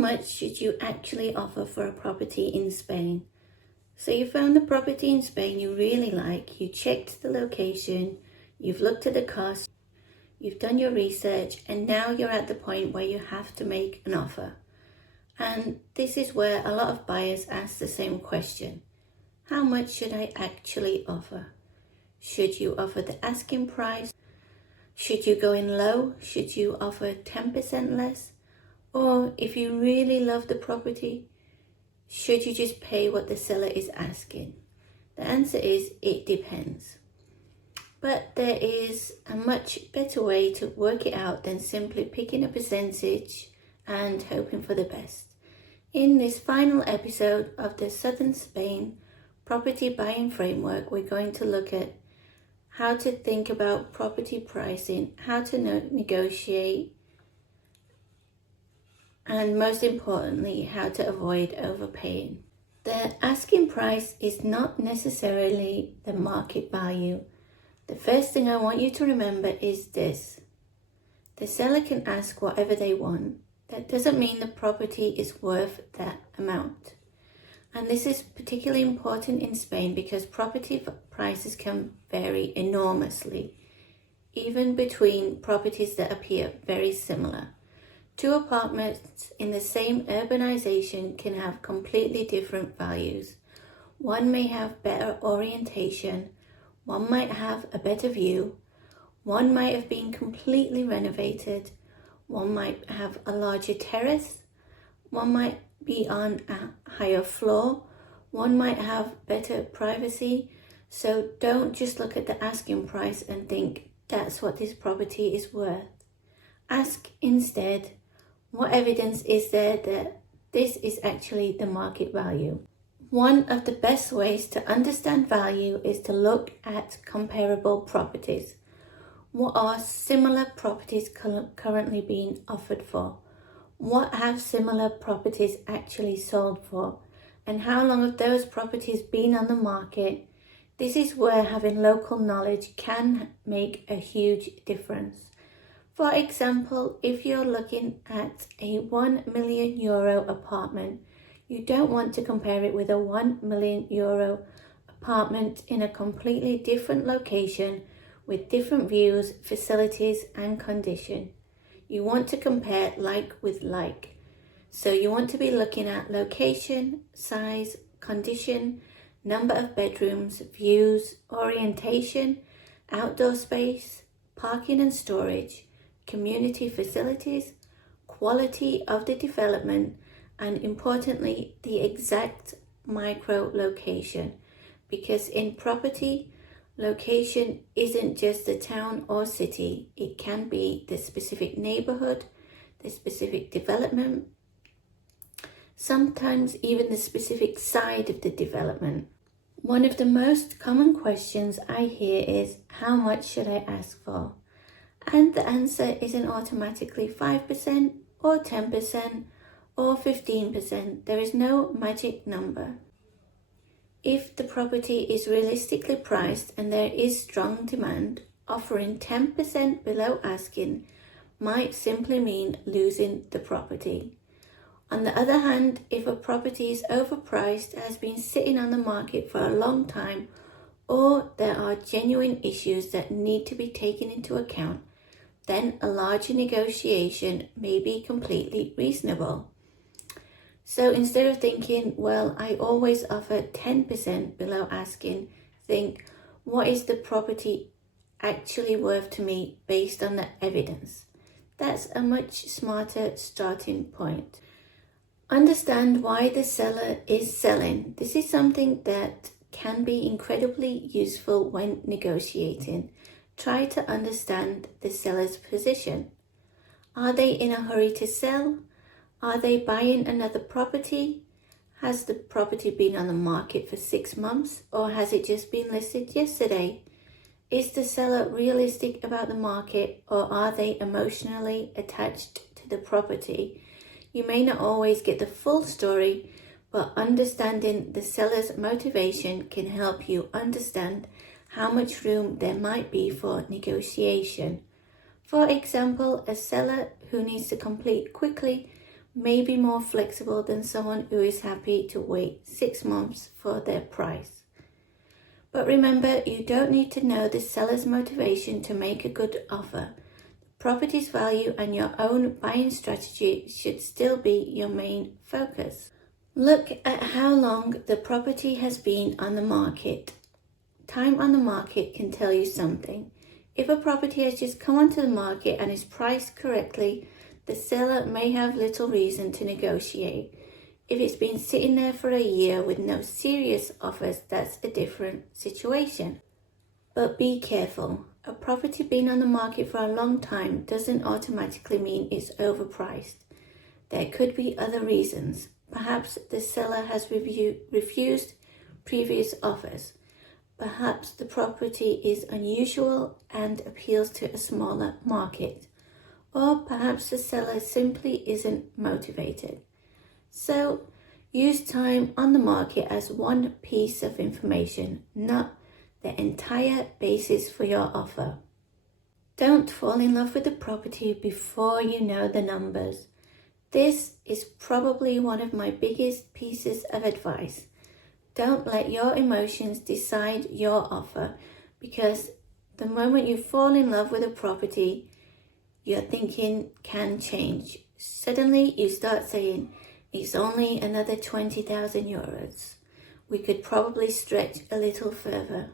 much should you actually offer for a property in Spain? So you found the property in Spain you really like, you checked the location, you've looked at the cost, you've done your research, and now you're at the point where you have to make an offer. And this is where a lot of buyers ask the same question. How much should I actually offer? Should you offer the asking price? Should you go in low? Should you offer 10% less? Or if you really love the property, should you just pay what the seller is asking? The answer is it depends. But there is a much better way to work it out than simply picking a percentage and hoping for the best. In this final episode of the Southern Spain property buying framework, we're going to look at how to think about property pricing, how to negotiate, and most importantly, how to avoid overpaying. The asking price is not necessarily the market value. The first thing I want you to remember is this. The seller can ask whatever they want. That doesn't mean the property is worth that amount. And this is particularly important in Spain because property prices can vary enormously, even between properties that appear very similar. Two apartments in the same urbanization can have completely different values. One may have better orientation, one might have a better view, one might have been completely renovated, one might have a larger terrace, one might be on a higher floor, one might have better privacy. So don't just look at the asking price and think that's what this property is worth. Ask instead, what evidence is there that this is actually the market value? One of the best ways to understand value is to look at comparable properties. What are similar properties currently being offered for? What have similar properties actually sold for? And how long have those properties been on the market? This is where having local knowledge can make a huge difference. For example, if you're looking at a €1 million apartment, you don't want to compare it with a €1 million apartment in a completely different location with different views, facilities and condition. You want to compare like with like. So you want to be looking at location, size, condition, number of bedrooms, views, orientation, outdoor space, parking and storage, community facilities, quality of the development, and importantly, the exact micro location. Because in property, location isn't just the town or city, it can be the specific neighborhood, the specific development, sometimes even the specific side of the development. One of the most common questions I hear is, how much should I ask for? And the answer isn't automatically 5% or 10% or 15%. There is no magic number. If the property is realistically priced and there is strong demand, offering 10% below asking might simply mean losing the property. On the other hand, if a property is overpriced, has been sitting on the market for a long time, or there are genuine issues that need to be taken into account, then a larger negotiation may be completely reasonable. So instead of thinking, well, I always offer 10% below asking, think, what is the property actually worth to me based on the evidence? That's a much smarter starting point. Understand why the seller is selling. This is something that can be incredibly useful when negotiating. Try to understand the seller's position. Are they in a hurry to sell? Are they buying another property? Has the property been on the market for 6 months, or has it just been listed yesterday? Is the seller realistic about the market, or are they emotionally attached to the property? You may not always get the full story, but understanding the seller's motivation can help you understand how much room there might be for negotiation. For example, a seller who needs to complete quickly may be more flexible than someone who is happy to wait 6 months for their price. But remember, you don't need to know the seller's motivation to make a good offer. The property's value and your own buying strategy should still be your main focus. Look at how long the property has been on the market. Time on the market can tell you something. If a property has just come onto the market and is priced correctly, the seller may have little reason to negotiate. If it's been sitting there for a year with no serious offers, that's a different situation. But be careful. A property being on the market for a long time doesn't automatically mean it's overpriced. There could be other reasons. Perhaps the seller has refused previous offers. Perhaps the property is unusual and appeals to a smaller market. Or perhaps the seller simply isn't motivated. So, use time on the market as one piece of information, not the entire basis for your offer. Don't fall in love with the property before you know the numbers. This is probably one of my biggest pieces of advice. Don't let your emotions decide your offer, because the moment you fall in love with a property, your thinking can change. Suddenly you start saying, it's only another 20,000 euros. We could probably stretch a little further.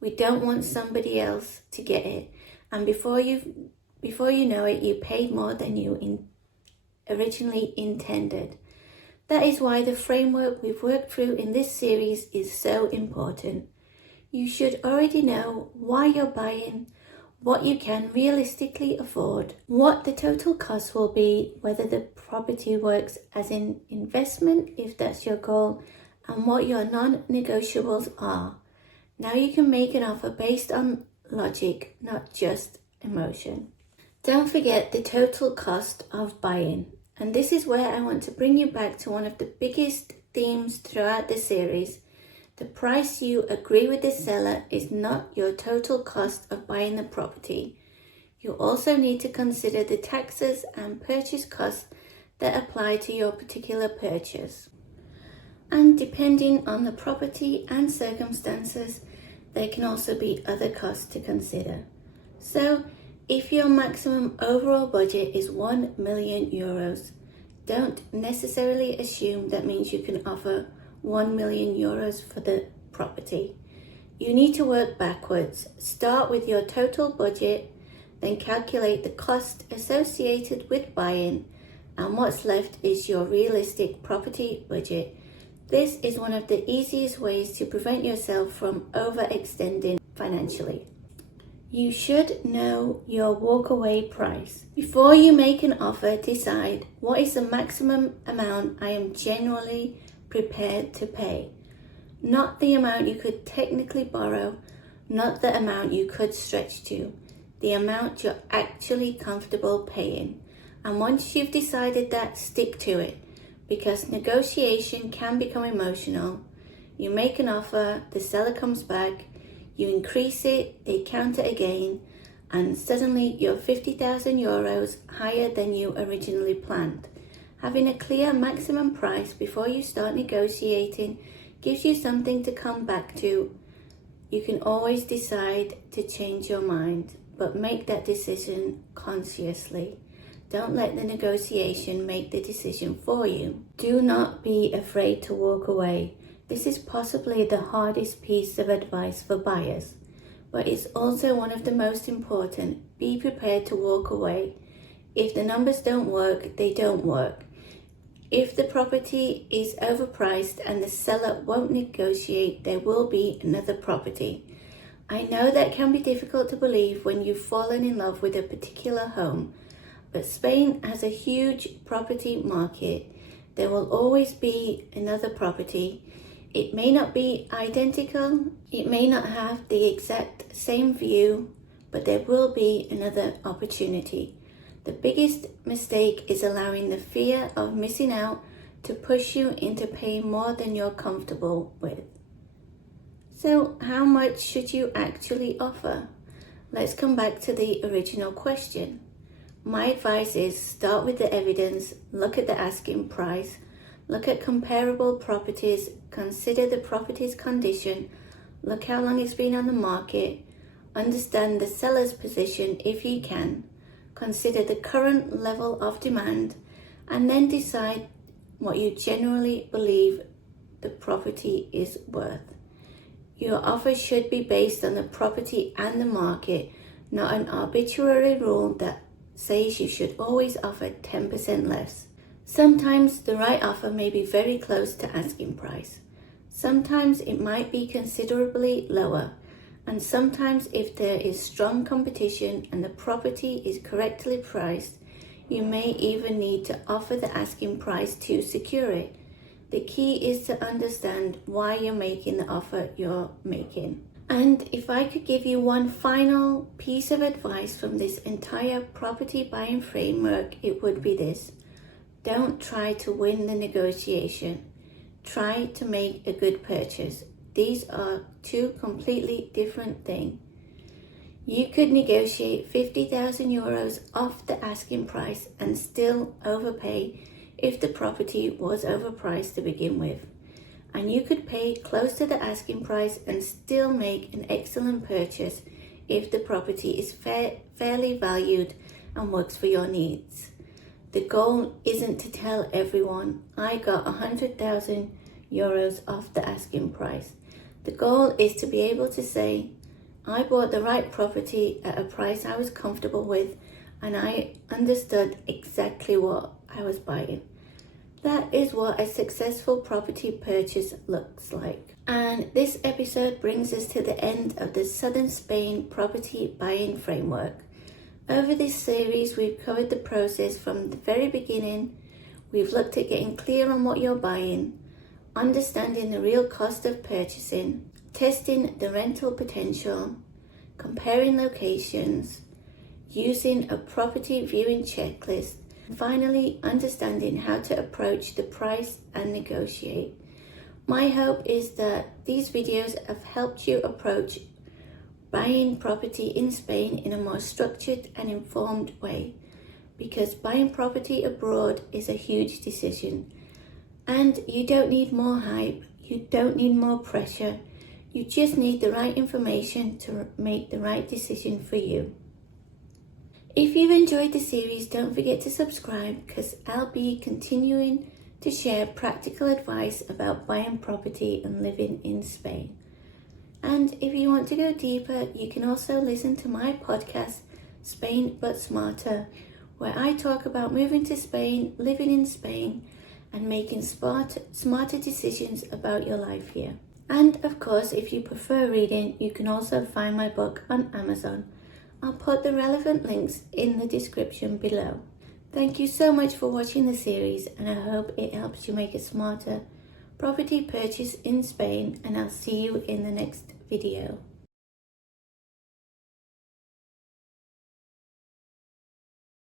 We don't want somebody else to get it. And before you know it, you paid more than you originally intended. That is why the framework we've worked through in this series is so important. You should already know why you're buying, what you can realistically afford, what the total cost will be, whether the property works as an investment if that's your goal, and what your non-negotiables are. Now you can make an offer based on logic, not just emotion. Don't forget the total cost of buying. And this is where I want to bring you back to one of the biggest themes throughout the series. The price you agree with the seller is not your total cost of buying the property. You also need to consider the taxes and purchase costs that apply to your particular purchase. And depending on the property and circumstances, there can also be other costs to consider. So, if your maximum overall budget is 1 million euros, don't necessarily assume that means you can offer 1 million euros for the property. You need to work backwards. Start with your total budget, then calculate the cost associated with buying, and what's left is your realistic property budget. This is one of the easiest ways to prevent yourself from overextending financially. You should know your walkaway price. Before you make an offer, decide what is the maximum amount I am generally prepared to pay. Not the amount you could technically borrow, not the amount you could stretch to, the amount you're actually comfortable paying. And once you've decided that, stick to it, because negotiation can become emotional. You make an offer, the seller comes back, you increase it, they counter again, and suddenly you're 50,000 euros higher than you originally planned. Having a clear maximum price before you start negotiating gives you something to come back to. You can always decide to change your mind, but make that decision consciously. Don't let the negotiation make the decision for you. Do not be afraid to walk away. This is possibly the hardest piece of advice for buyers, but it's also one of the most important. Be prepared to walk away. If the numbers don't work, they don't work. If the property is overpriced and the seller won't negotiate, there will be another property. I know that can be difficult to believe when you've fallen in love with a particular home, but Spain has a huge property market. There will always be another property. It may not be identical, it may not have the exact same view, but there will be another opportunity. The biggest mistake is allowing the fear of missing out to push you into paying more than you're comfortable with. So, how much should you actually offer? Let's come back to the original question. My advice is start with the evidence, look at the asking price, look at comparable properties, consider the property's condition, look how long it's been on the market, understand the seller's position if you can, consider the current level of demand, and then decide what you generally believe the property is worth. Your offer should be based on the property and the market, not an arbitrary rule that says you should always offer 10% less. Sometimes the right offer may be very close to asking price. Sometimes it might be considerably lower. And sometimes if there is strong competition and the property is correctly priced, you may even need to offer the asking price to secure it. The key is to understand why you're making the offer you're making. And if I could give you one final piece of advice from this entire property buying framework, it would be this. Don't try to win the negotiation. Try to make a good purchase. These are two completely different things. You could negotiate 50,000 euros off the asking price and still overpay if the property was overpriced to begin with. And you could pay close to the asking price and still make an excellent purchase if the property is fairly valued and works for your needs. The goal isn't to tell everyone, I got 100,000 euros off the asking price. The goal is to be able to say, I bought the right property at a price I was comfortable with and I understood exactly what I was buying. That is what a successful property purchase looks like. And this episode brings us to the end of the Southern Spain property buying framework. Over this series, we've covered the process from the very beginning. We've looked at getting clear on what you're buying, understanding the real cost of purchasing, testing the rental potential, comparing locations, using a property viewing checklist, and finally understanding how to approach the price and negotiate. My hope is that these videos have helped you approach buying property in Spain in a more structured and informed way, because buying property abroad is a huge decision. And you don't need more hype, you don't need more pressure, you just need the right information to make the right decision for you. If you've enjoyed the series, don't forget to subscribe because I'll be continuing to share practical advice about buying property and living in Spain. And if you want to go deeper, you can also listen to my podcast, Spain But Smarter, where I talk about moving to Spain, living in Spain, and making smarter decisions about your life here. And of course, if you prefer reading, you can also find my book on Amazon. I'll put the relevant links in the description below. Thank you so much for watching the series, and I hope it helps you make a smarter property purchase in Spain, and I'll see you in the next video.